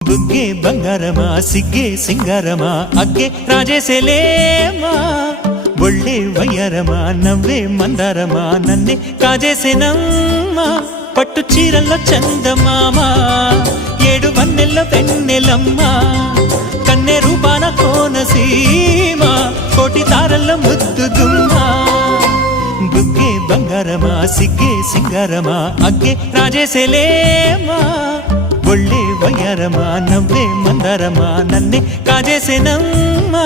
బుగ్గే బంగారమా సిగ్గే సింగారమా అగ్గే రాజేసేలేమా ఒళ్ళే వయ్యారమా నవ్వే మందారమా నన్నే కాజేసేనమ్మా పట్టు చీరల్లో చందమామా ఏడు వన్నెల్ల వెన్నెలమ్మా కన్నె రూపాన కోనసీమ కోటి తారల్ల ముద్దుగుమ్మా బుగ్గే బంగారమా సిగ్గే సింగారమా అగ్గే రాజేసేలేమా ఒళ్ళే వయ్యారమా నవ్వే మందారమా నన్నే కాజేసేనమ్మా